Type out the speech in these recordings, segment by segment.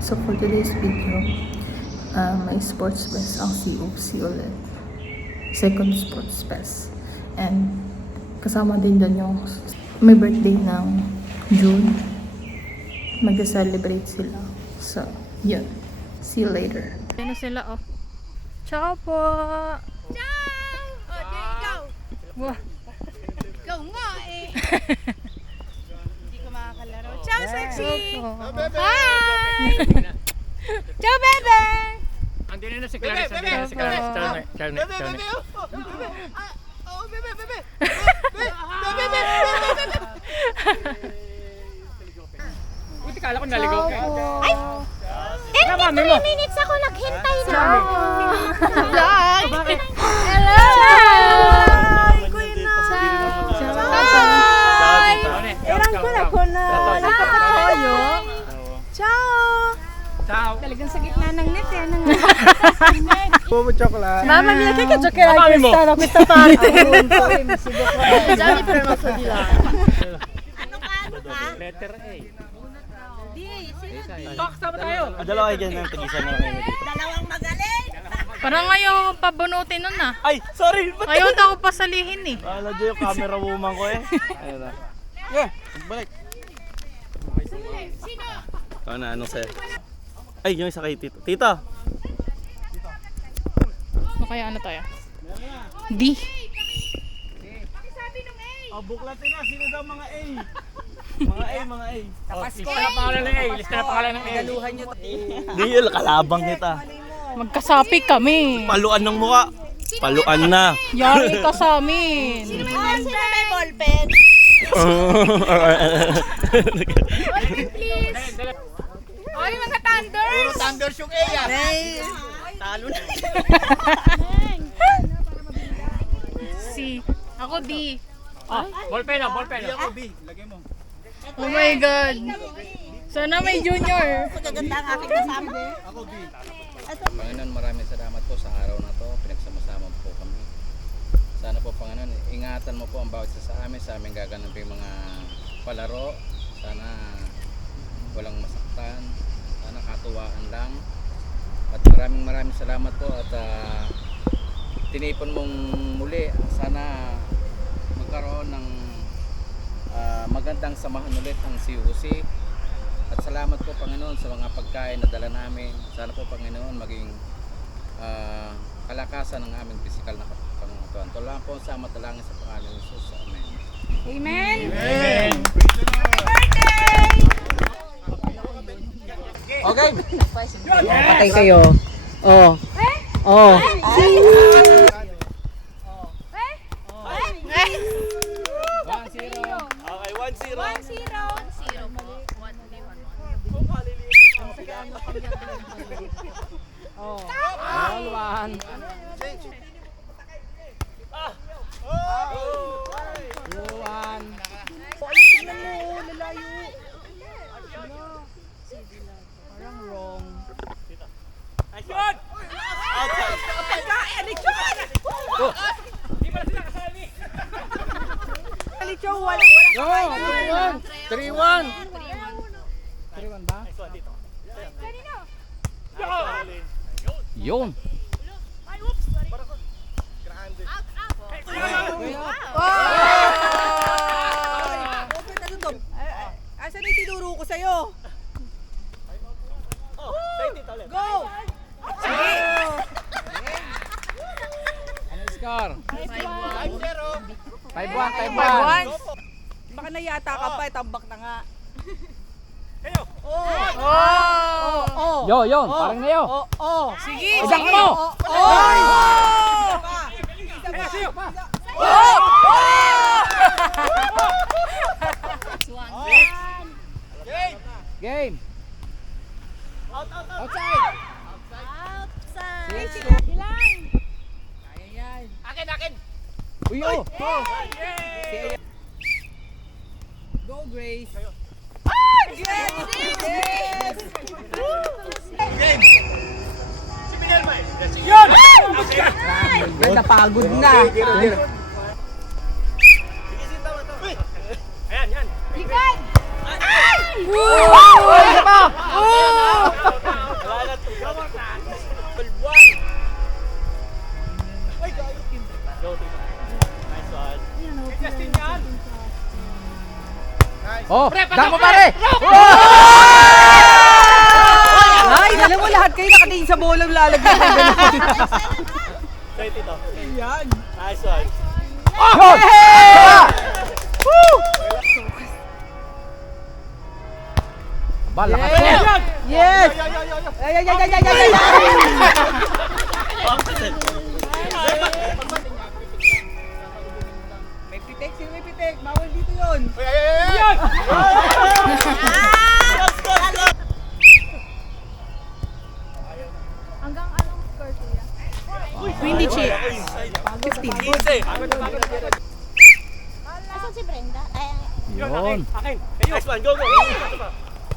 So for today's video, may sports fest ang COC ulit. Second sports fest. And kasama din doon yung may birthday ng June. Mag-celebrate sila. So, yun. See you later. Ano sila, oh. Ciao po! Ciao! Oh, there you go. Wah. Ikaw nga eh. Hindi ko makakalaro. Ciao, sexy! Hi! Ciao, bebe! Andun na si Clarence, andun na si Clarence. Ciao, Bebe! Oh, bebe, bebe! Bebe! Buti kala ko naligaw ka. Ay! 3 minutes ako naghintay na. Vlog! Hello! Queen na! Hi! Erang ko na nakapatoyo. Ciao! Ciao. Talagang sa gitna ng net eh. Bobo chocolate. Mama mia, che che giocherai Mami mo. questa parte? Jennifer Masodila. Letter A. Di, Kasama tayo. Dalawa kayo dyan ng tagisan na kayo dito. dalawang magaling. Parang ayaw pabunutin nun ah. Ay, sorry! Ayaw daw ko pasalihin eh. Wala dyan yung camera woman ko eh. Ayun na. Yeah, balik. Ito na, anong sa'yo? Ay, yung isa kay Tito. Tito! Ano kaya ano tayo? D. Oh, buklatin na. Sino daw mga A? Mga A. Lista na pangalan ng A. Lista na pangalan ng A. Hindi yun, kalabang kita. Magkasapi kami. Paluan ng muka. Paluan na. Yari ka sa amin. Sino may ballpen? Please. Oy, mga Thunders! Thunders yung A yan. Talo na. C. Ako D. Ballpen na, ballpen na. Oh my God. Sana may junior. Magaganda ang aking kasama. Panginoon, maraming salamat po sa araw na to. Pinagsama-sama po kami. Sana po, Panginoon, ingatan mo po ang bawat isa sa amin gaganapin mga palaro. Sana walang masaktan. Sana katuwaan lang. At maraming salamat po at tinipon mong muli. Sana magkaroon ng magandang samahan ulit ang COC. At salamat po, Panginoon, sa mga pagkain na dala namin. Sana po, Panginoon, maging kalakasan ng aming pisikal na pangatuan. Tulang po sa matalangin sa pangalan ni Jesus. Amen. Amen! Amen. Okay. Patay kayo. Oh. Oh. 1-0. Okay, 1-0. 1-0. All one. Two one. Parang wrong. Go! 3-1. 3-1 ba? Yun. Asan yung tinuro ko sa'yo? Go! Ano yung score? 5-1. 5-1. Baka nayata ka pa, tambak na nga. Yo, parang na yo. Sige. Isak mo! Game! Outside! Akin. Uy, oh! Go, Grace! Napagod na. Ayan, yan. Likod! Ay! walang lalagyan. Say Tito. Yan. Nice one. Yes! Ay, ay, ay, ay, ay, ay, ay! May pitek, sino may pitek? Bawal dito yun. Hanggang anong score kuya? Windy chick. Asan si Brenda? Yun. Akin. Next one. Go, go.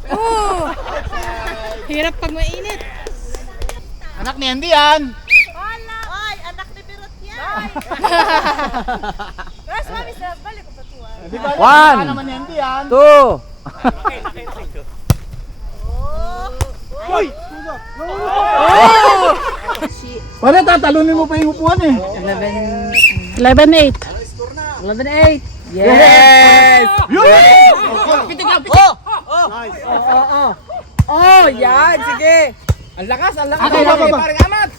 Oh! Hirap pag mainit. Anak ni Andy yan. Wala! Ay, anak ni Pirot yan! Mas mami sa balik ko pa tuwa. One. Naman ni Andy yan. Two. Uy! Wala, tatalunin mo pa yung upuan eh. 11-8. 11-8. Yes! Pitik lang, pitik. Nice. Oh, yan. Sige. Ang lakas, ang lakas. Akin, baba. Parang amat.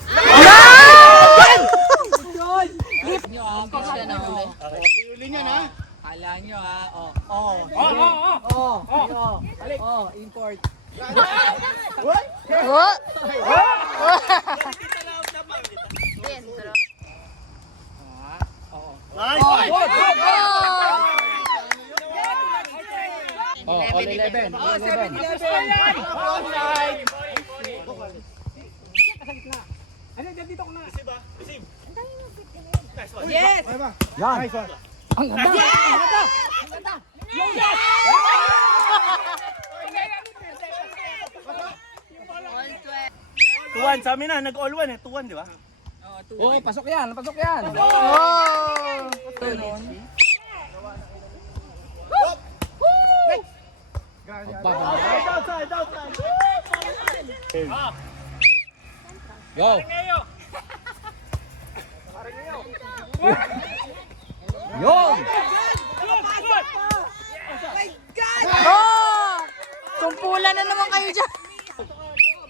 Uli niya na. Kala nyo ha. Import. Nice. Oh, all 11. Oh, 7-11. Yes! Nice one. Tuwan, sa amin na, nag-all one eh. Tuwan, di ba? Oh, pasok yan, pasok yan. Outside, outside. Go. Kumpulan na naman kayo dyan.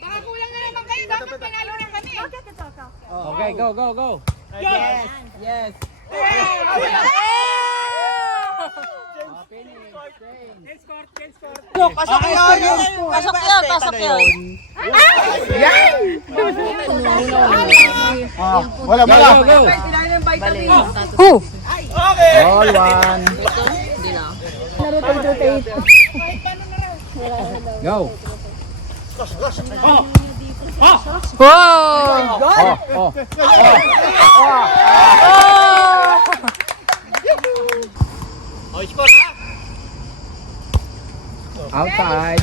Baka kulang na naman kayo. Dapat panalo rin kami. Bakit ito ka? Okay, go, go, go. Yes! Yes! Pasok yun! Pasok yun! Pasok yun! Wala, wala. Go, go. Kailangan ng vitamin. Okay. All one. Go. Wow! Oh, oh. Oh, score ha? Outside.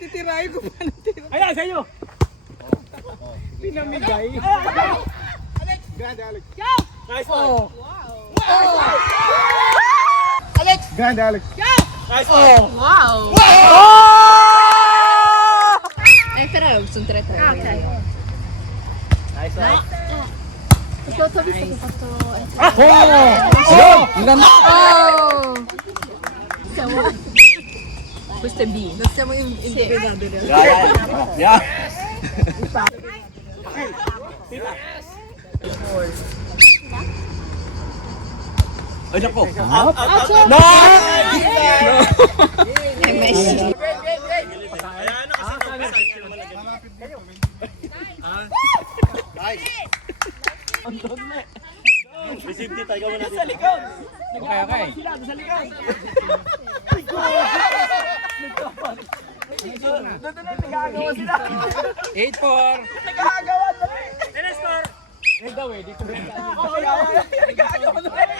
Titirahin ko pa ng tira. Ayan, sa iyo. Pinamigay. Grande, Alex. Go! Nice one. Alex! Grande, Alex. Go! Nice one. Wow! Okay. Nice one. Oh! Ang ganda. Gusto mo yung inspirado niya. Yeah. Ay, nako. Out, out, out. No! Receive dito, ikaw muna dito. Sa likod. Okay, okay. Sila, sa likod. Nagagawa sila. 8-4. Nagagawa na rin. Tennis score. Dito. Nagagawa na rin.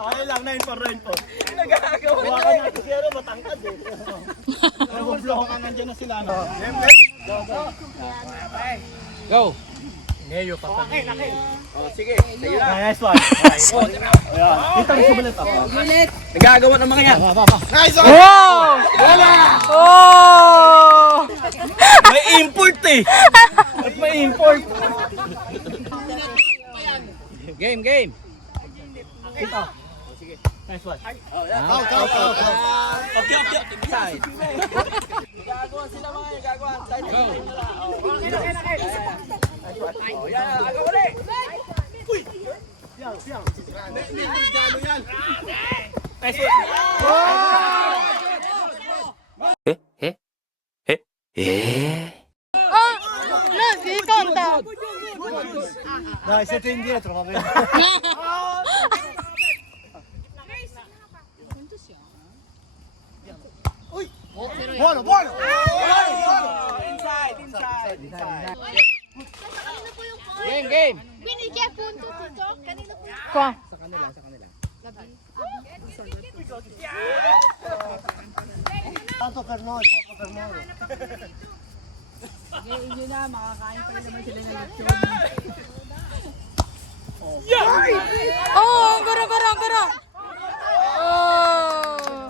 Okay lang, 9-4, 9-4. Nagagawa na rin. Huwakan natin si Ero, matangkad eh. Nag-block ka nandiyan na sila. No? Go. Okay. Oh, sige. Sa'yo na. Nice one. Dito rin sa balat ako. Nagagawa ng mga yan. Nice one! Oh! Oh! May import eh. At may import. Game, game. Ito. Sige. Nice Next one. Out. Okay. Side. Gagawa sila mga yan, gagawa. Side Go. nila. Yan, agaw ulit. Di contact. Dai, siete indietro, va bene. Buono. Inside. Game. Binigyan punto dito. Kanino po? Kwa. Tanto per noi, poco per loro. Inyo na, makakain pa rin naman sila ng lechon. Oh, garo. Oh.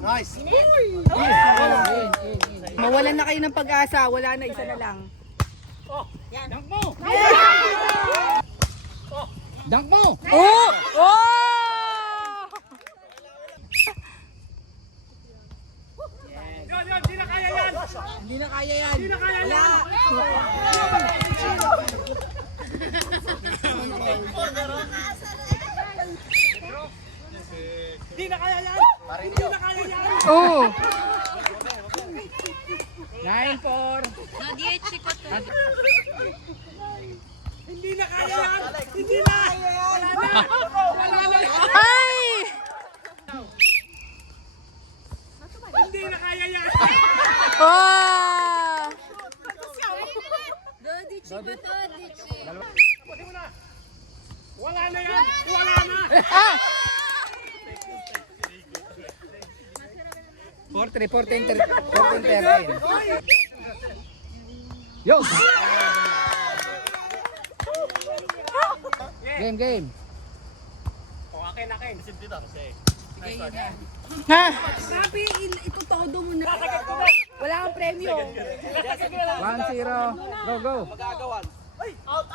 Nice. Mawalan na kayo ng pag-asa, wala na, isa na lang. Dunk mo. Oh! Oh! Hindi na kaya yan. Wala. Oh! 9-4. Ay! Oh! Ah! 14-13. Yo! Game. Ha? Sabi, ito todo mo na. Wala kang premyo. 1-0. Go. Magagawan. Out.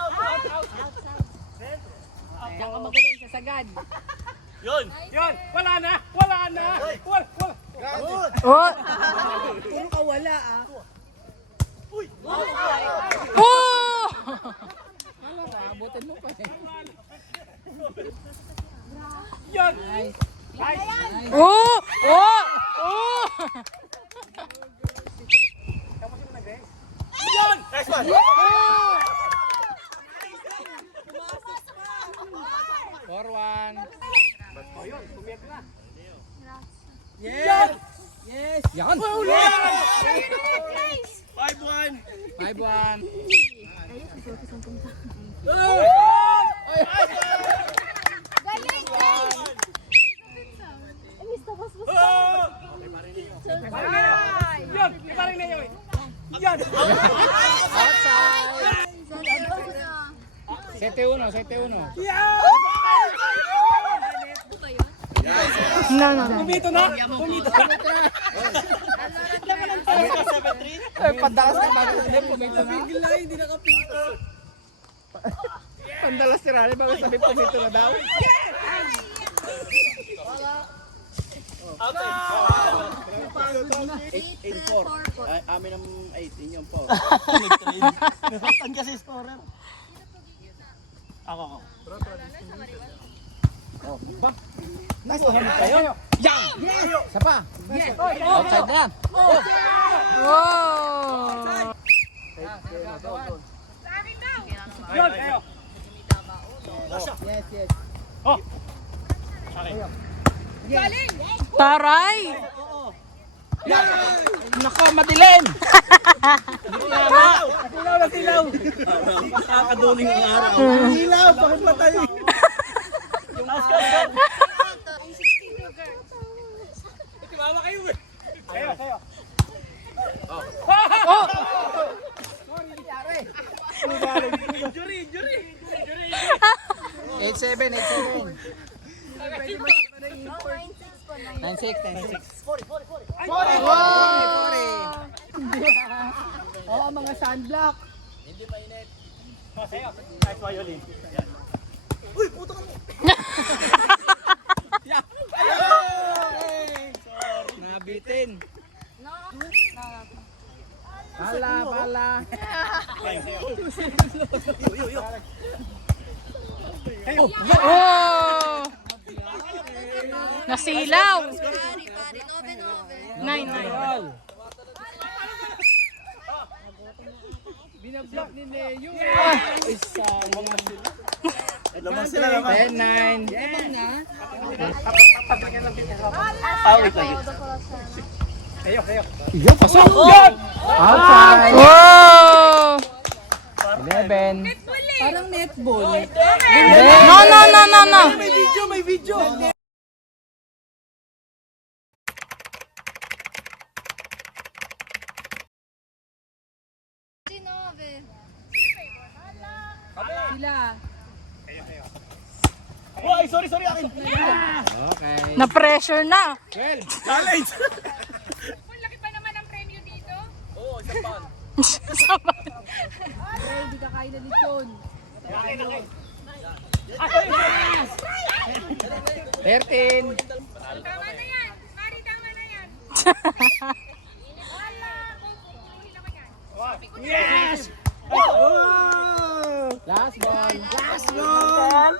Diyan ka magaling sa sagad. Yun. Wala na. Oh! Puro ka wala ah. Oh! Abutin mo pa eh. Oh! Oh! Oh! Next one. 4-1. Yes! Yan! 5-1. 5-1. Galing, guys! Outside. 7-1. No. Padalas na bago ulit. Pumito na. Hindi nakapito. Pandalas si Rani bago sabi pumito na daw. Amin ang 8, inyong 4. Nasaktan kasi scorer. Ako. Nice one. Kayo. Yan! Isa pa. Outside na. Oh! Taray! Nako, madilim! Silaw. Nakakaduling ang araw. Silaw, bakit matay? Yung askas. Tumama kayo eh. Kayo. Injury. 8-7. 9-6. Oo, mga sunblock. Nice violin. Yan. Nabitin. Pala. Oh! Nasilaw. Nine. Binablock ni Leo. Lamang sila naman. 10-9. Wait lang. Outside. Oh! 11. Parang netball. No. May video. Sila. Ay, sorry, akin. Okay. Na-pressure na. Challenge! Ang laki pa naman ang premyo dito. Oo, isang pan. Hindi ka kaya na lechon. 13. Tama na yan. Mari, tama na yan. Yes! Last ball.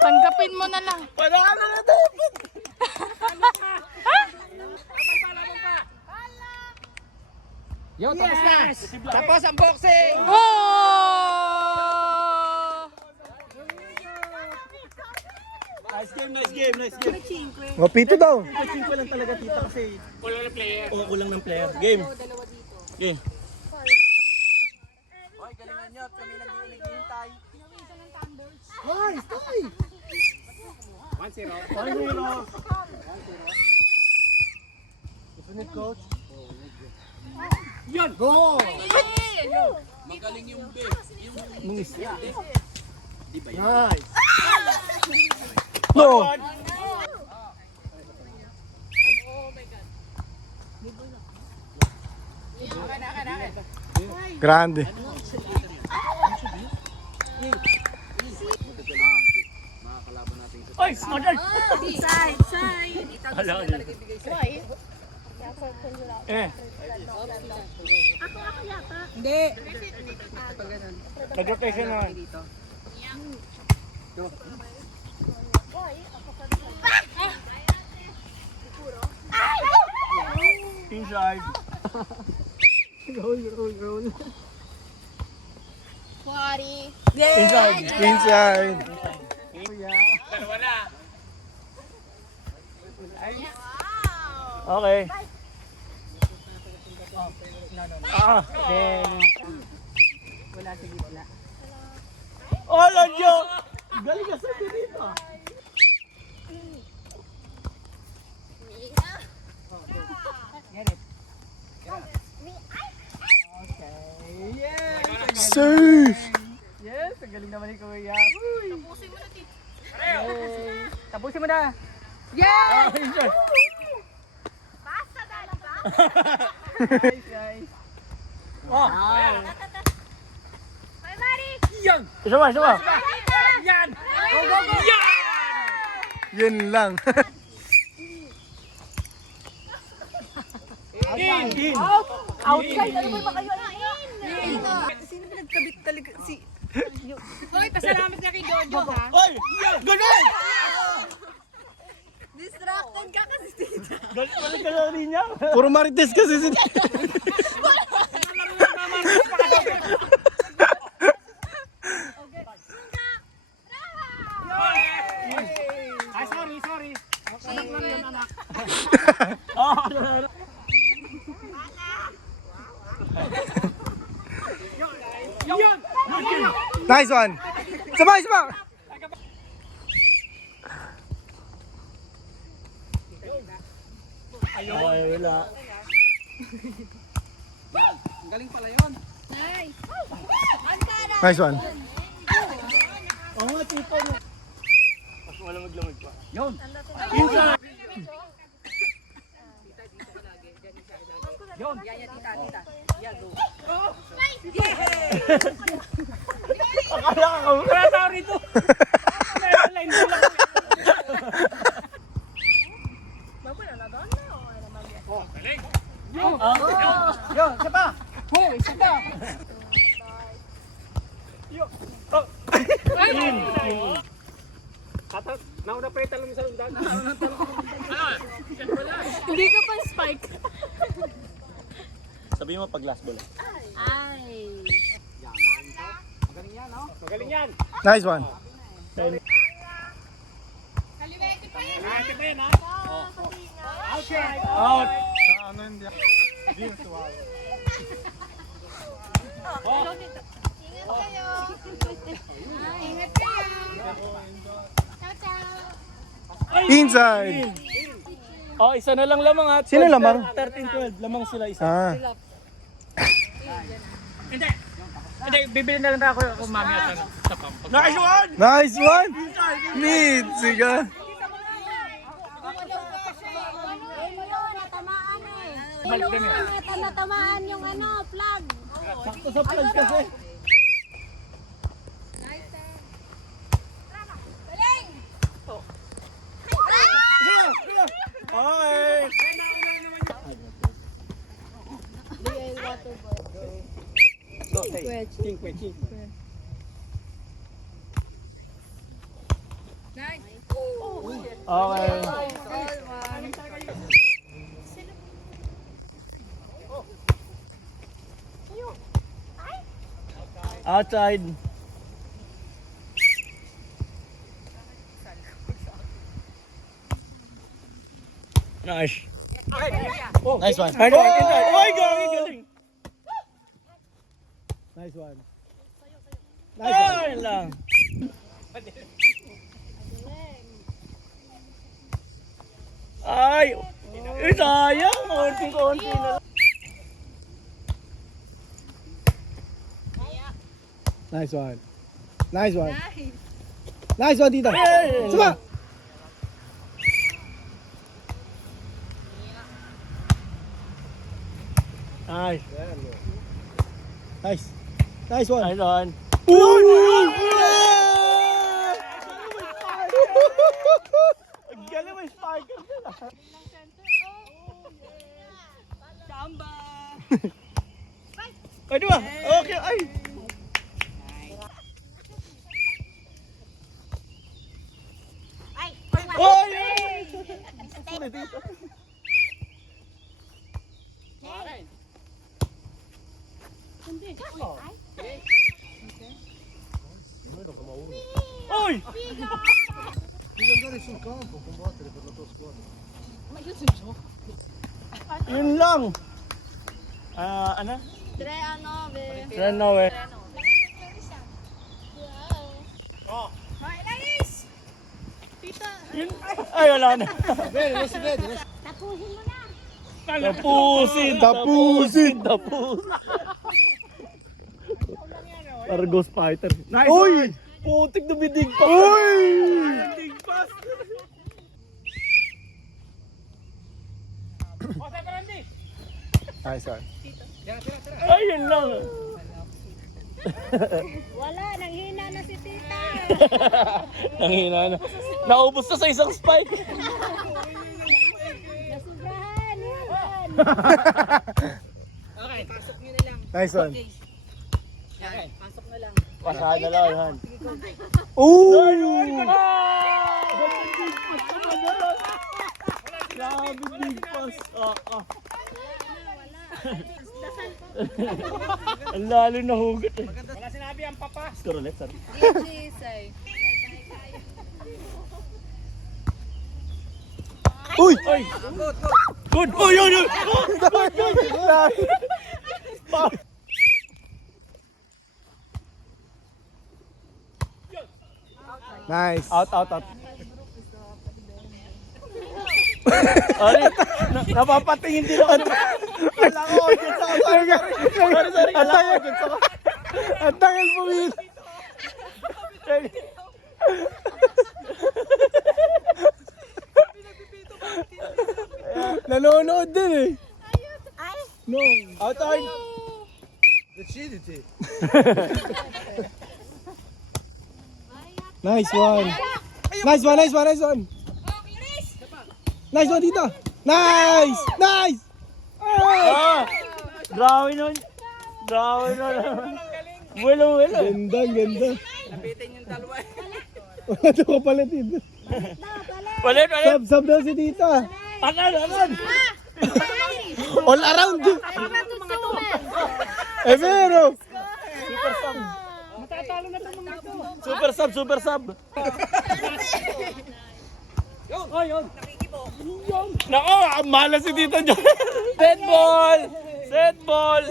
Tanggapin mo na lang. Panalo na dapat! Yo, tapos na. Tapos ang boxing. Oh! Nice game. Mapito daw. Coaching ko lang talaga tita kasi Kulang na player. kulang ng player. Game. Game. Nice! 1-0. Susunod, coach. Yan! Go! Magaling yung big. Nice! No! Grande. Oy! Smarter! Hindi. Nag-rotation naman. Inside. Inside. Dalawa na. Okay. Wala sa gitna. Oh, Lonjo! Galing ka sa dito. Safe. Yes, ang galing naman ni Kuya. Tapusin mo na. Yeah! Inside. Basta dali ba? Oh! Bye, Mari! Isa ba? Yan! Go, go, go! Yun lang. In! Outside! Ano ba kayo? In! Sino pinagkabit talaga si... Hoy, pasalamat na kay Jojo, ha? Oy! Ganun! Distracted ka kasi tita. Galing ka na rin niya. Puro marites kasi si... Ay, sorry. Anak lang yun, anak. Nice one. Sabay. Ay, wala. Ang galing pala yun. Nice one. Oo nga, tipo niya. Mas malamig-lamig pa. Yun. Inside! Akala ka kami. Wala tao rito. Line mo lang. Yo, isa pa. Hoy, saka. Katat, nauna pa rin talong sa undan. Hindi ka pa spike. Sabihin mo pag last ball. Magaling yan. Nice one. Kaliwete pa yan. Ito pa yan ha. Out. Ingat kayo. Ingat kayo. Ciao, ciao. Inside. Oh, isa na lang lamang ha. Sino lamang? 13-12. Lamang sila isa. Ah. Hindi, bibili na lang ako mamaya sa pampag. Nice one! Nice one. Mid. Sige. Balik din eh. Natamaan yung flag. Sakto sa plug kasi. Galing! Okay. Cinque. Okay. Outside. Nice. Nice one. Inside. Oh, galing. Nice one. Ay, lang. Ay, sayang. Konting-konti na lang. Nice one. Nice one. Nice one, Tito. Ay, Sama. Nice. Nice. Nice one. Nice one. Ang galing may spiker nila. Ay, di ba? Okay, ay. Ay! Oy! Yun lang. Ano? Treno, Hoy, Laris! Tita. Ay, wala na. Tapuhin mo na. Tapusin! Tapusin. Argos fighter. Nice! Uy! Putik na bidig pa! Uy! Bidig pass! Nice one. Ay, yun lang. Wala, nanghina na si Tita. Nanghina na. Naubos na sa isang spike. Nasubrahan, yan. Nice one. Pasada lang yan. Ooh! Grabe big pass. Ang lalo na hugot eh. Wala sinabi ang papa. Score ulit, sorry. Uy! Oy! Good! Oy, oy, oy! Nice. Out. Ay, napapatingin din ako. Wala ko, audience ako. Sorry. Ang tagal mo, Will. Nanonood din eh. No. Outside. Nice one. Nice one, nice one, nice one. Nice one dito. Nice! Nice! Ah! Drawing nun. Drawing nun. Wala. Ganda, ganda. Lapitin yung dalawa. Wala ito kapalit dito. Palit. Sub daw si tita. Anan. All around. Eh, pero. Super sub. Nako, malas si Tito dyan. Set ball.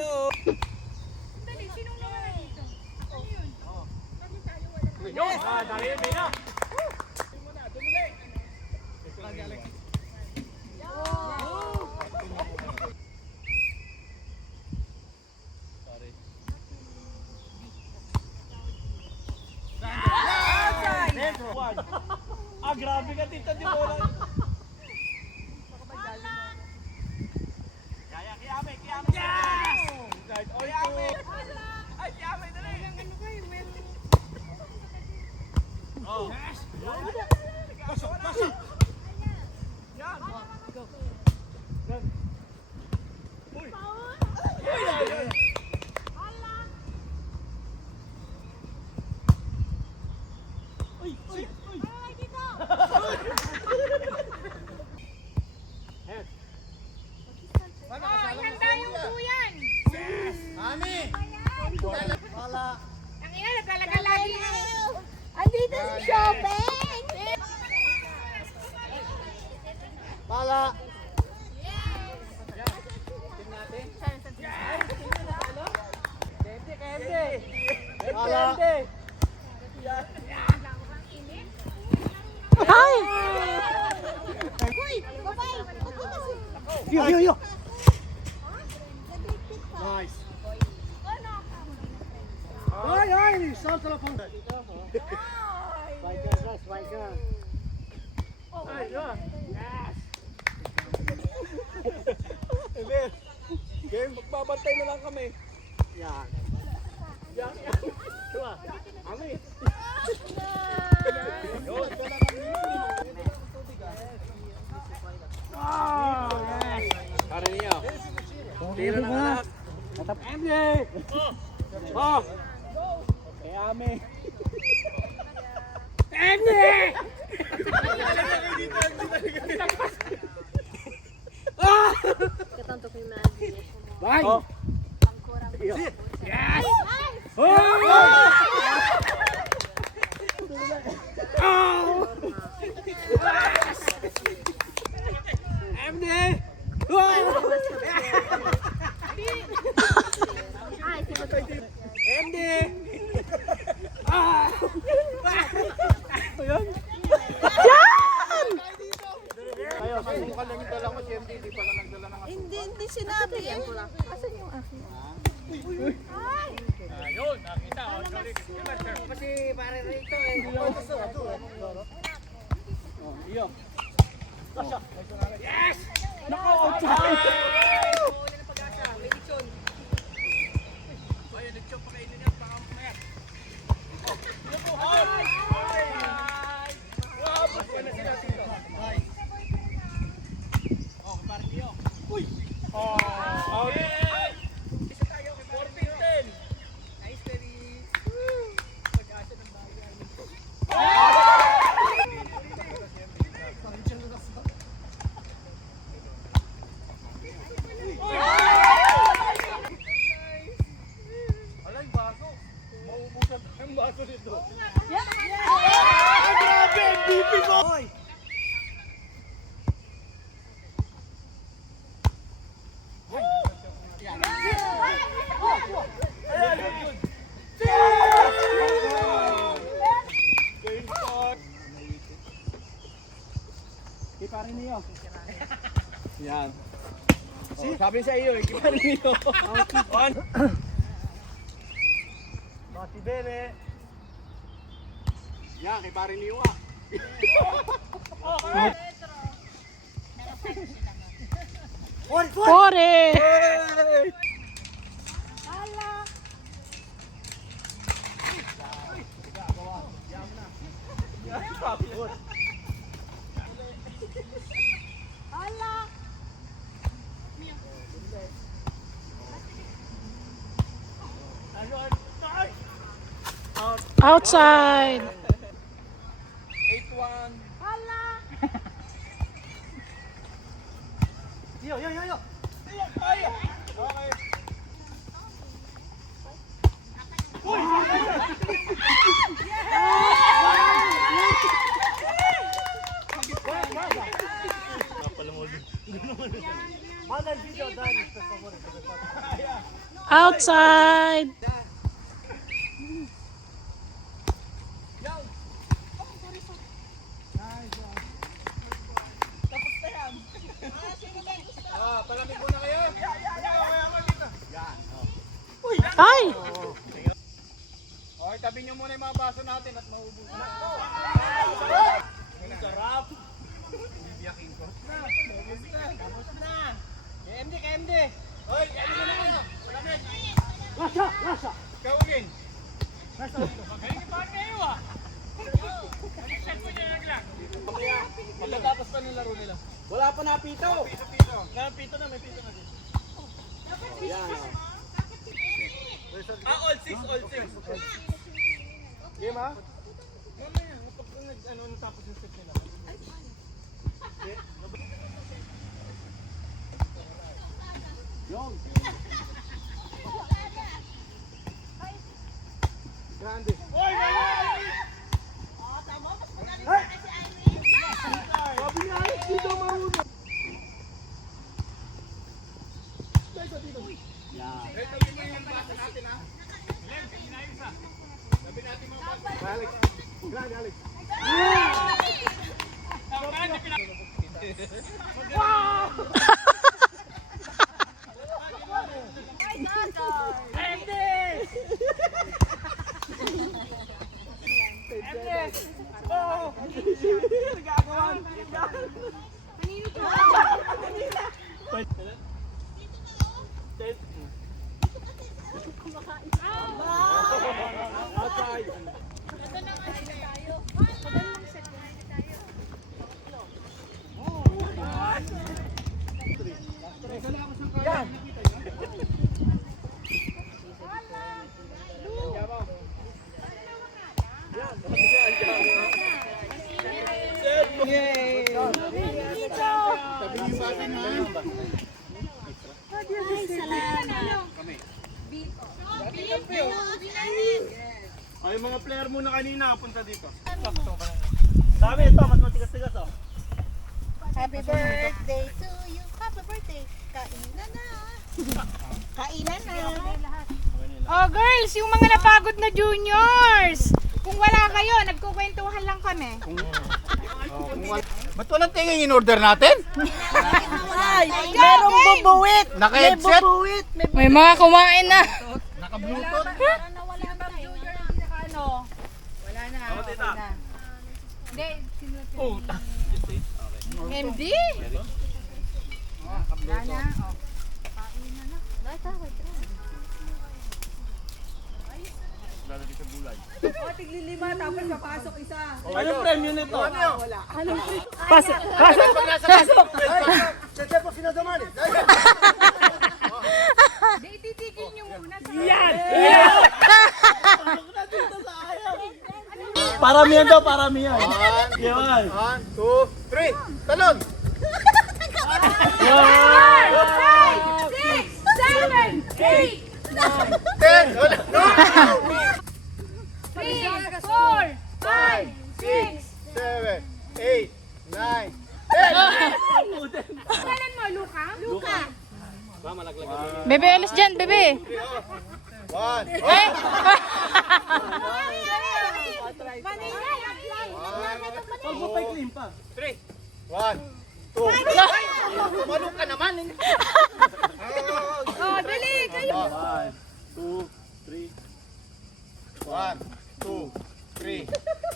Grabe ka Tito, di mo lang. Yes! Oh. Handa yung duyan. Ang ina, naglalagay lagi. Andito si Shopping! Pala. Pala. Yo. Nice. Ay, salta la punta. Spiker. Game, magbabantay na lang kami. Yan. Diba? Ami. Para niyo. Tira na anak. Katap MJ. Oh! Kaya Ami. Bye. Oh! Yes. MJ. Hindi sinabi. Asan yung akin? Ayun, nakita. Sorry. Kasi pare rito eh. Pare niyo. Yan. Oh, sabi sa iyo, pare niyo. On. Mati bene. Yan, kay pare niyo ah. Pore! Outside. 8-1. Yo. Ay! Okay. Outside. Palamig muna kayo. Ay! Okay, tabi nyo muna yung mga baso natin at maubos na. Ang sarap. Bibiyakin ko. Tapos na. KMD. Hoy, ano na kayo? Palamig. Lasa. Ikaw again. Lasa. Kaya pa kayo ah. Pagkatapos pa ng laro nila. Wala pa na pito. Pito. Pito na, may pito na din. All six. Game ha? Mamaya, natapos yung set nila. Grande. Sabi niya, dito mauna. Alex. Grande, Alex. Ay, mga player muna kanina, punta dito. Sabi ito, mas matigas-tigas oh. Happy birthday to you. Happy birthday. Kainan na. Kainan na. Oh girls, yung mga napagod na juniors. Kung wala kayo, nagkukwentuhan lang kami. Ba't walang tingin in order natin? Ay, merong bubuwit. Naka-headset? May mga kumain na. Naka-bluetooth? Wala na. Okay na. Hindi, Oh, MD? Wala na. anong premyo nito? Pasok! Siyempre po sinadaman eh. Hindi, titigil nyo muna. Paramihan daw, paramihan. Yan. 1, 2, 3. Talon! 10! Wala! 3, 4, 5, 6. 7, 8, 9, 10! Pangalan mo, Luca? Luca. Bebe, alis dyan, bebe. 1, Pag mo pa'y clean pa. 1, 2, Tumalong ka naman. Oh, dali, kayo. 1, 2, 3. 1, 2, 3,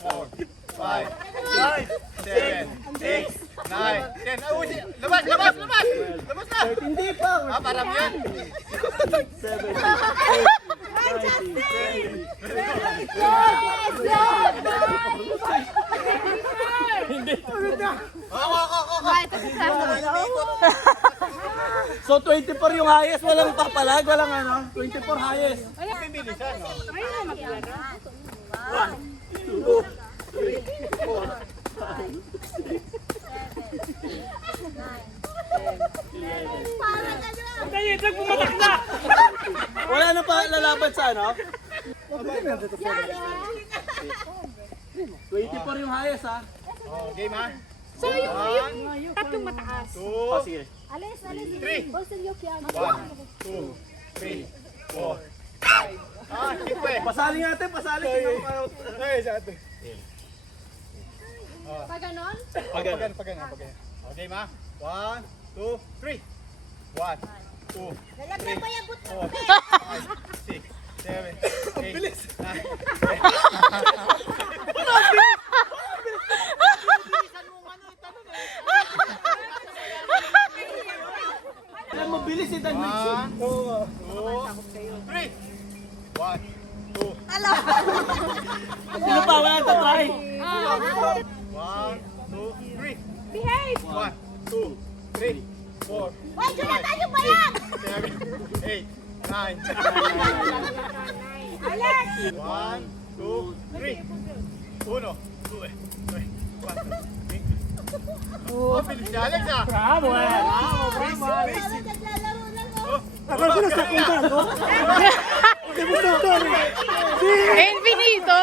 4, 5, 6, 7, 8, 9, 10. Labas! Labas na! Hindi pa. Parang yan. 7, 8, 9, 10. So 24 yung highest, walang papalag, walang ano, 24 highest. Bibilisan, no? Wala na pa lalaban sa ano? 24 yung highest ha. Oh, game ha? So yung tatlong mataas. 2, oh, sige. Alis, alis. 3. Boss, yung kyan. 1, 2, 3, 4. Ah, kipe. Pasali natin, pasali. Ay, sa atin. Pag ganon? Pagano. Okay, ma. 1, 2, 3. 1, 2, Lalagyan pa yung buto. 4, 5, 6, 7, 8, 9, 10. Alam mo, bilis eh, Dan. 1, 2, 3. 1, 2. Sino pa? Wala na try. 1, 2, 3. Behave! 1, 2, 3, 4, Wait, dyan na tayo ba yan? 7, 8, 9. Alex! 1, 2, 3. 1, 2, 3, 4. Oh, bilis niya, Alex ah! Bravo eh! Basic! Naglalaro lang oh. Infinito!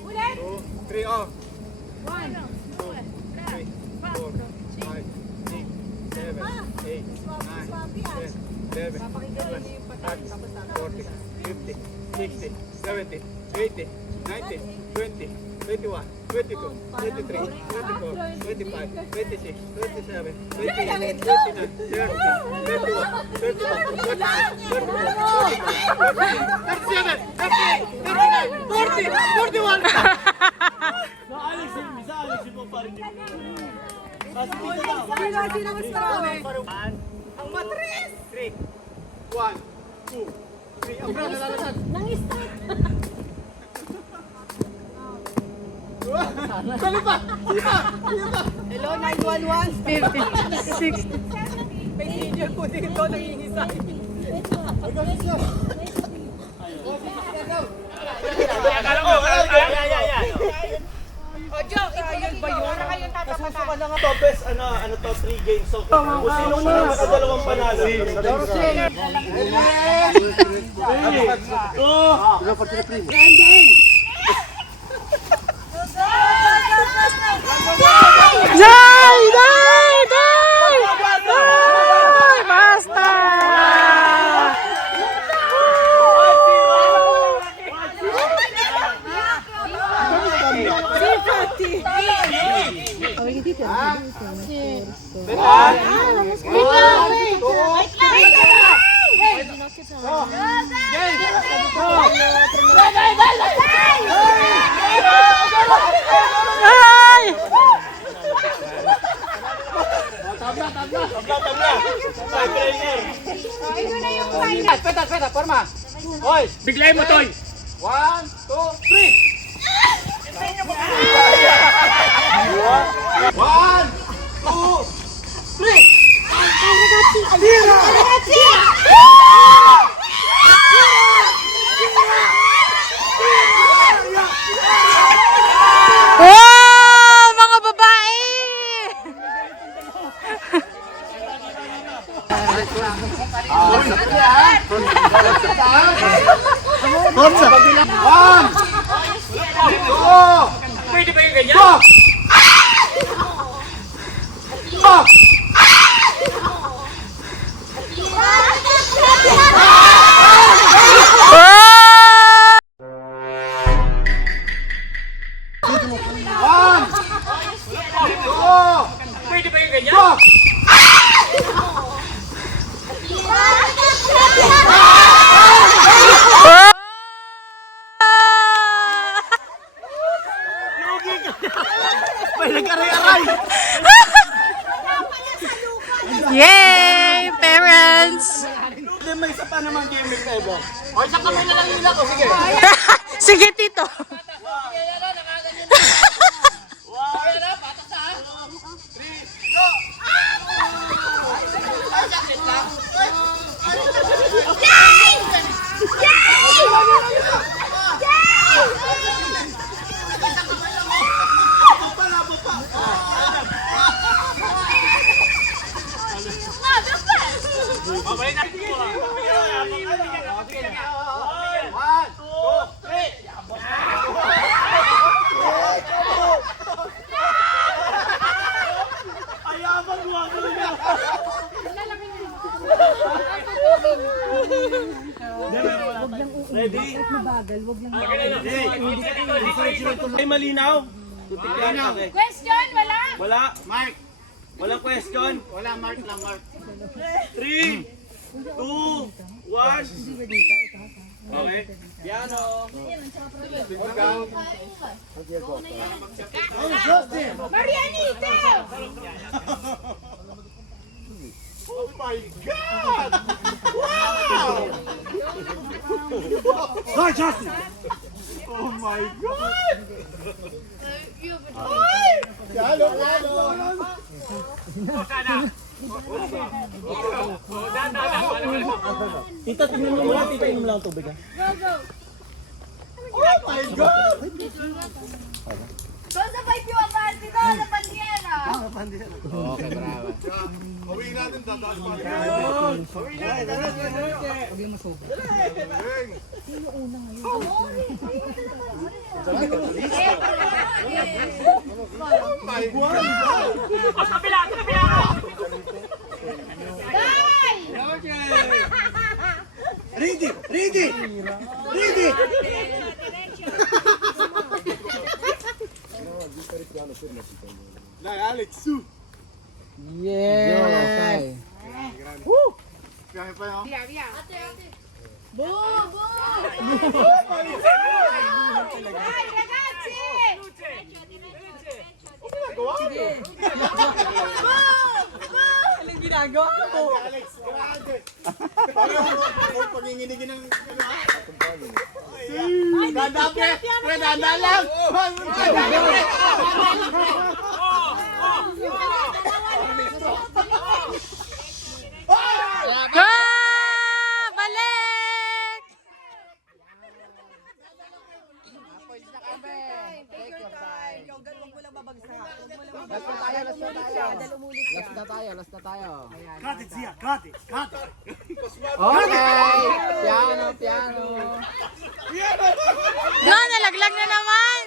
Ulit! 3, oh! 1, 3, 4, 5, 6, 7, 8, 9, 10, 11, 12, 13, 14, 15, 16, 17, 18, 19, 20, 21, 22, 23, 24, 25, 26, 27, 28, 29, 30, 31, 32, 33, 34, 35, 36, 37, 38, 39, 40, 41! Alex mo pa rin yung Sino mas marami? Ang matris! 3, 1, 2, 3. Ang brother lalasan. Nang-start. Kalipa! Hello, 911. 50, 60. May senior po dito, nangingisay. Akala ko, Ojo, trial ba yun? Kasusuka na nga. to best ano to 3 games so kung sino na nakadalawang panalo. Dai! Dai! Dai! Dai! Basta! Ay! Tabla. Side trainer. Ito na yung final. Peta, forma. Hoy, Biglayin mo, Toy! 1, 2, 3. 1, 2, 3. Wow! Mga babae! Pwede ba yung ganyan? Pwede ba yung ganyan? May nag-aray-aray. Yay! Parents! Then may isa pa namang game with Evo. O, isa kamay na lang nila ko. Sige. Sige, Tito. Babalik na. Sige. 1, 2, 3. Ready? Ay, malinaw. Malinaw. Question, wala? Wala. Mark. Walang question. Wala, mark lang, mark. 3, 2, 1. Okay. Piano. Marianita! Oh my God! Wow! Hi, Justin! Oh my God! Yalo, yalo! Tita, tingnan mo muna. Tita, inom lang ang tubig. Oh my God! Doon sa fight yung abante doon sa bandiera. Okay, bravo. Ready! Ready! Ready! Na, Alex, su! Yes! Kaya pa yun? Dai, ragazzi! Anong ginagawa mo? Alex, grabe! Parang panginginigin ng... Ganda, pre! Pre, ganda lang! Go! Balik! Last na tayo. Cut it, Zia! Cut it! Cut it! Okay! Piano. Go, nalaglag na naman!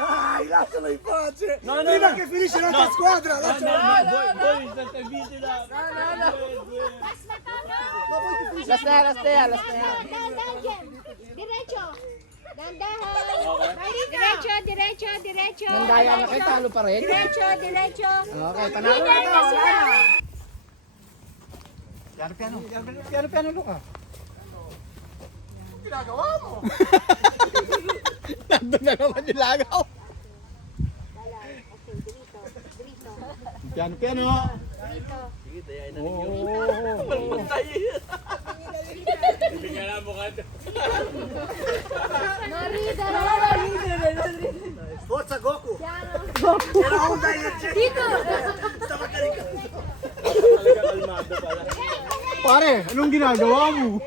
Dai, lascialo in pace! Prima che finisce l'altra squadra! Voi state vinti da... Last na yan. Dahan-dahan, Jem. Diretso. Dahan-dahan. Diretso. Nandaya na kayo, talo pa rin. Diretso. Okay, panalo na ito. Wala na. Piano, Luka. Ginagawa mo! Nandun na naman yung lagaw. Piano. Forza Goku! Era Honda Dito! Stava caricando! Talaga kalmado pala. Pare, anong ginagawa mo?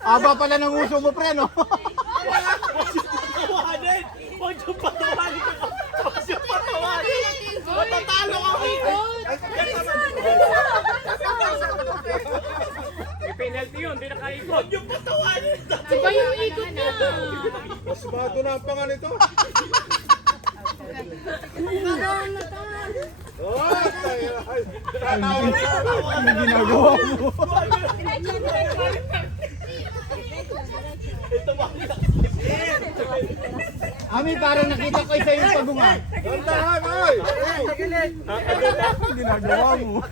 Aba pala ng uso mo, pre, no? Patawanin! Huwag yung patawanin ko! Huwag yung patawanin! Matatalo kami! May penalty yun, di nakaikot. Huwag yung patawanin! Iba yung ikot na. Mas bago na ang pangan ito. Anong ginagawa mo? Ami, parang nakita ko isa yung pagunga. Gantahan, ay! Anong ginagawa mo?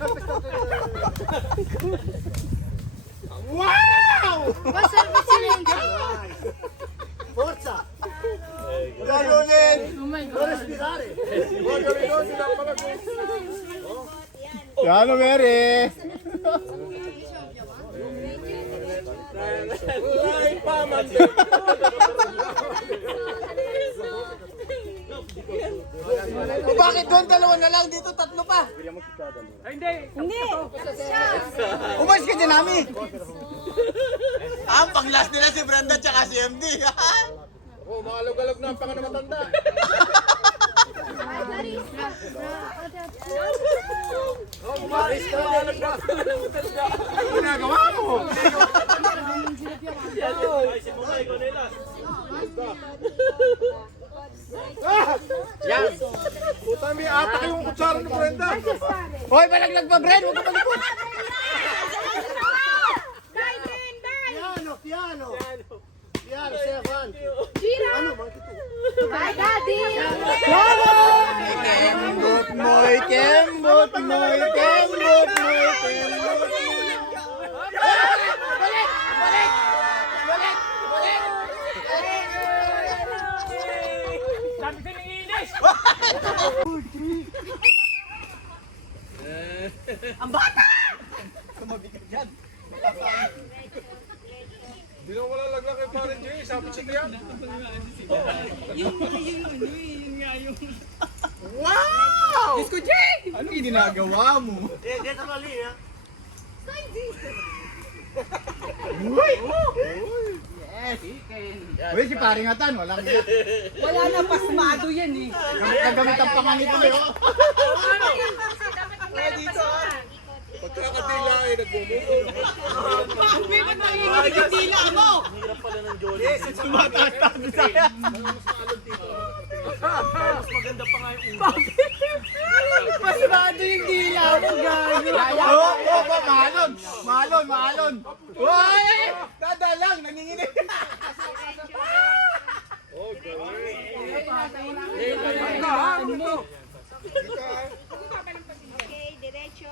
Wow! Forza! Galunin! Non respirare! Voglio ricordi da Piano, Mary! Dai, paman! Bakit doon dalawa na lang? Dito tatlo pa. Ay, hindi. Umalis ka dyan, Ami. Ang pang-last nila si Brenda tsaka si MD. Oh, makalog-alog na ang panga na matanda. Maris ka, alag na. Ginagawa mo. Ay, si Mumay ko nila. Yan. Puta, may atak yung kutsara ni Brenda. Hoy, malaglag pa, Bren. Huwag ka malikot. Piano. Piano, Stefan. Ano, bakit ito? Bye, Daddy! Kembot mo'y, kembot mo'y, kembot mo'y, kembot mo'y. Sabi ko ng inis! Di na wala laglag kay Paren Jay. Sabi siya yan. Wow! Disco Jay! Ano yung ginagawa mo? Dito mali ha. Uy, si Paringatan, walang yan. Wala na, pasmado yan eh. Kagamit ang panganito eh. Pagkakadila eh, nagmumuko. Hirap pala ng Jolly. Yes, it's tumataas-taas sa'yo. Mas maganda pa nga yung ulo. Pasmado yung dila mo, gago. Oo, maalon. Maalon, maalon. Uy! Dadalang, nanginginig. Oh, Okay, diretso.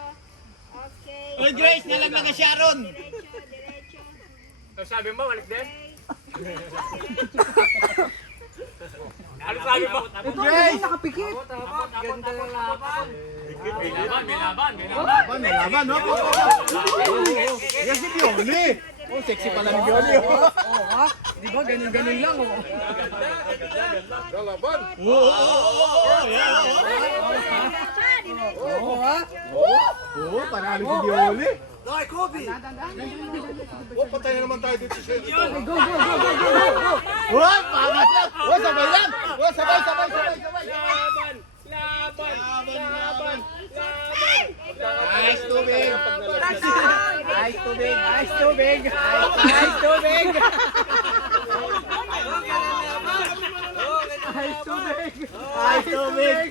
Okay. Uy, Grace, nalaglag ka Sharon. Diretso, diretso. So sabi mo, balik din? Okay. Ano sabi mo? Grace! Nakapikit. Ganda ng laban. May laban, may laban, may laban. Laban, may laban, no? Yan si Bioli. Oh, sexy pala ni Bioli. Oo, ha? Di ba, ganun-ganun lang, oh. Laban. Oo, ha? Oo, panalo si Bioli. Noy, Kobe. Oh, patay na naman tayo dito sa Go, go, go, go, go, go! Oh, pamas lang! Oh, sabay lang! Oh, sabay! Laban! Laban! Laban! Nice tubig! Ice tubig, ice tubig. Ice tubig. Ice tubig. Nice tubig!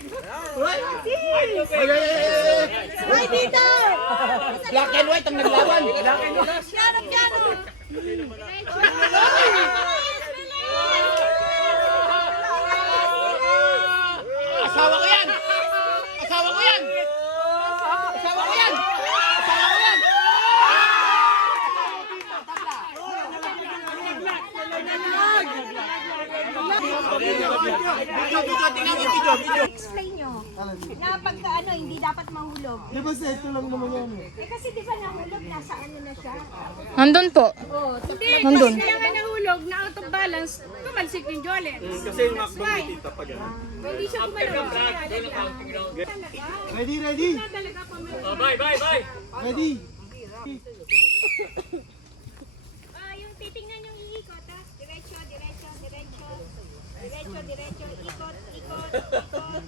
Ay, dito! Black and white ang naglaban! Piano, piano! Asawa ko yan! Asawa ko yan! Asawa ko yan! Asawa ko yan! Explain nyo. Na pagka ano, hindi dapat mahulog. Di ba ito lang naman yan eh? Eh kasi di ba nahulog, nasa ano na siya? Nandun po. Hindi, Nandun. kaya nga nahulog, na out of balance, tumalsik yung Jolens. Kasi yung makbang ni Tita pa gano'n. Hindi siya gumalaw. Ready, ready! Talaga pa may... Oh, bye, bye, bye! Ready! Yung titingnan yung iikot, ha? Diretso, diretso, diretso. Diretso, diretso, ikot, ikot, ikot.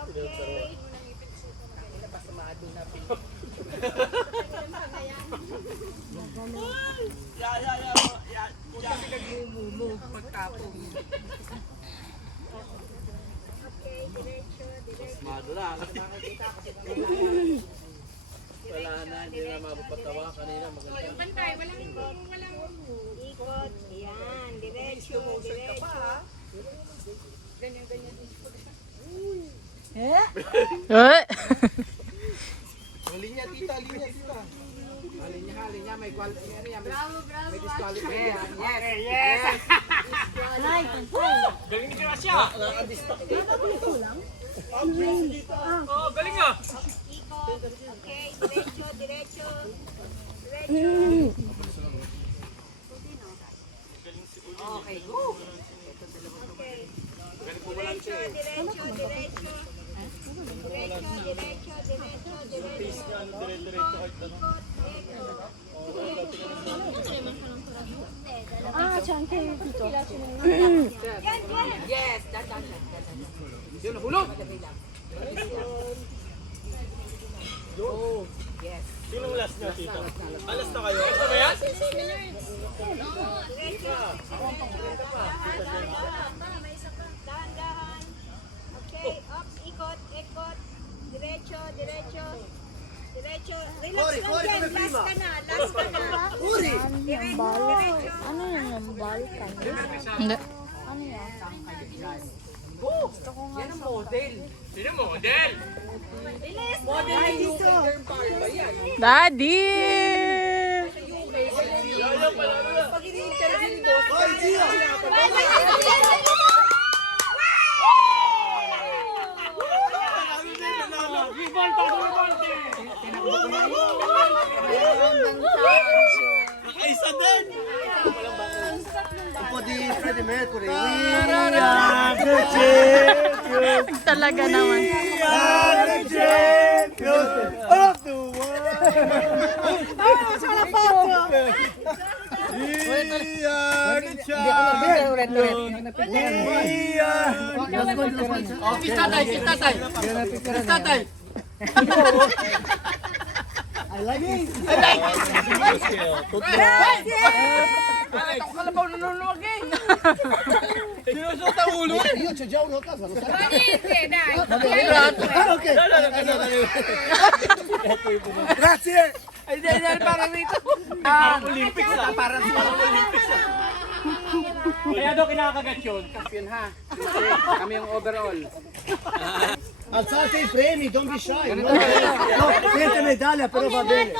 Okay. Okay, diretso, diretso. Wala na, hindi na mapapatawa kanina. Maganda. Bantay, walang... Ikot, yan, diretso, diretso. Eh? Linya, tita, linya, tita. Linya, may quality. Bravo, bravo. May disqualification. Yes! Galing ni Gracia! Oh, galing ah! Ikot, okay, diretso, diretso. Diretso. Okay, go. Okay. Diretso, diretso, diretso. Diretso, diretso, diretso, diretso. Ikot, ikot, ikot. Sinong last nyo, tito? Alas na kayo. Ano ba yan? Dahan-dahan. Okay, ups, ikot, ikot. Diretso, diretso. Diretso. Relax lang dyan. Last ka na, last ka na. Uri! Diretso, diretso. Ano yung ball candy? Hindi. Sino model? Daddy! Nakaisa din! Upo di Freddie Mercury. Talaga naman. Sinusot ang ulo! Io c'ho già uno a casa, lo sai? Okay. Grazie! Parang Olympics ah. Parang Olympics ah. Kaya daw kinakagat yun. Yun ha. Kami yung overall. Alzate i premi, don't be shy. No, senza medaglia, però va bene.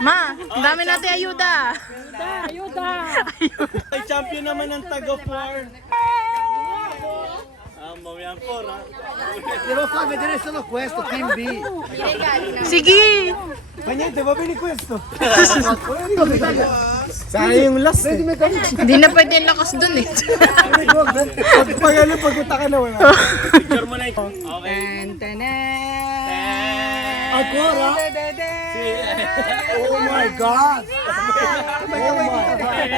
Ma, ang dami natin ayuda. Ay, champion naman ng tag of war. Mamaya po, ha? Devo far vedere solo questo, team B. Sige. Ma niente, va bene questo. Sayang yung last. Hindi na pwede yung lakas dun eh. Pag ano, pagpunta ka na wala. Picture mo na ito. Okay. Ancora? Oh my God! Oh my God!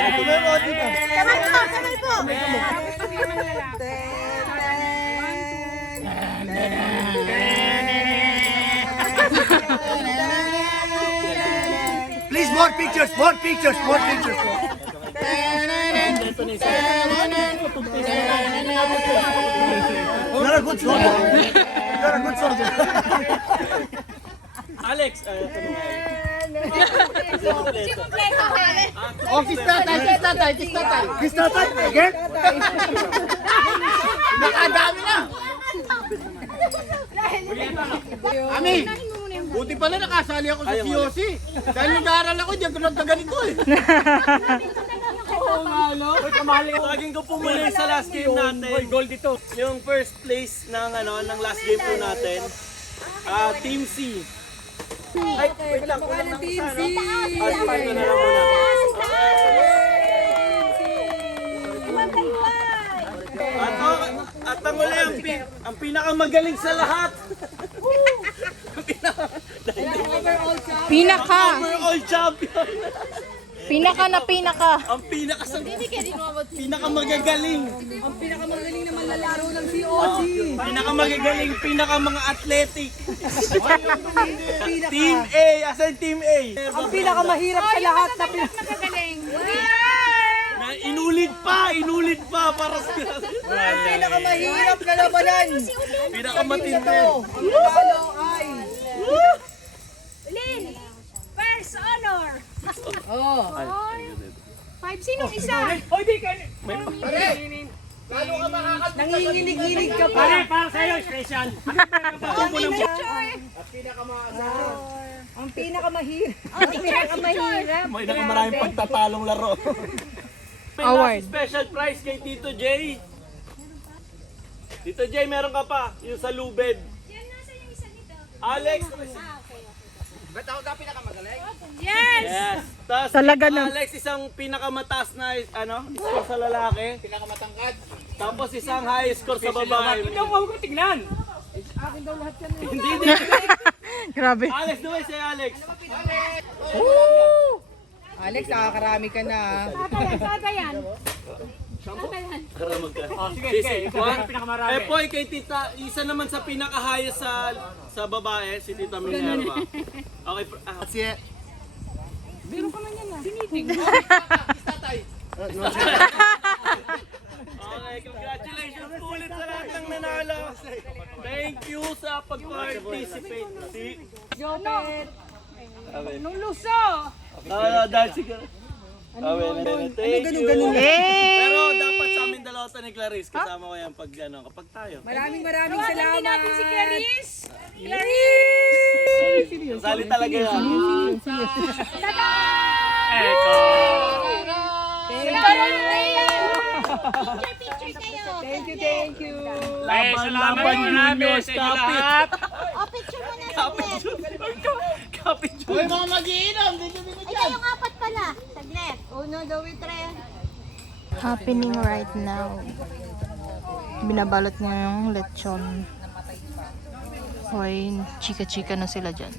Please, more pictures, more pictures, more pictures. You're a good soldier. You're a good soldier. Alex, ito mo Oh, kiss tatay, kiss tatay, kiss tatay. Kiss tatay, again? Nakadami na. Ami, buti pala nakasali ako sa COC. Dahil nag-aaral ako, diyan ko nagkaganito eh. Laging ko pumuli sa last game natin. Gold dito. Yung first place ng ng last game po natin. Team C. Ay, wait lang. Kulang ng isa, no? Paano na lang muna. At ang uli, ang pinakamagaling sa lahat. Pinaka. Overall champion. Pinaka na pinaka. Ang pinakamagagaling. Ang pinakamagaling naman lalaro ng COC. Pinakamagagaling, mga athletic. Team A, asan Team A? Ang pinakamahirap sa lahat na Na inulit pa para sa pinakamahirap na labanan. pinakamatindi. Talo ay. Lin, first honor. Five, sinong isa? Hoy, di ka. Nanginginig-ginig ka pa. Pare, para sa'yo, special. Ang pinakamahirap. May maraming pagtatalong laro. Award. Special prize kay Tito J. Tito J, meron ka pa. Yung sa Lubed. Alex. Yes! Yes. Tapos Talaga na. Alex, isang pinakamataas na score sa lalaki. Pinakamatangkad. Tapos isang high score sa babae. Ito, huwag ko tignan. Hindi. Grabe. Alex, duway si Alex. Alex, nakakarami ka na. Sata yan. Sige. Poy, kay tita, isa naman sa pinakahaya sa babae, si Tita Minerva. Okay, si... Okay, congratulations po ulit sa lahat ng nanalo. Thank you sa pag-participate. Nung luso. Dahil siguro. Ganun. Pero dapat sa amin dalawa to ni Clarice. Kasama ko yan pag ano, kapag tayo. Maraming salamat. Tawagan din natin si Clarice. Sali talaga yan. Eko. Picture kayo. Thank you. Salamat Laban po namin Juniors, sa inyo lahat. Picture mo na saglit. Kapit Uy, mga magiinom! Dito Ay, kayong apat pala. Saglit. 1, 2, 3. Happening right now. Binabalot niya yung lechon. Hoy, chika-chika na sila dyan.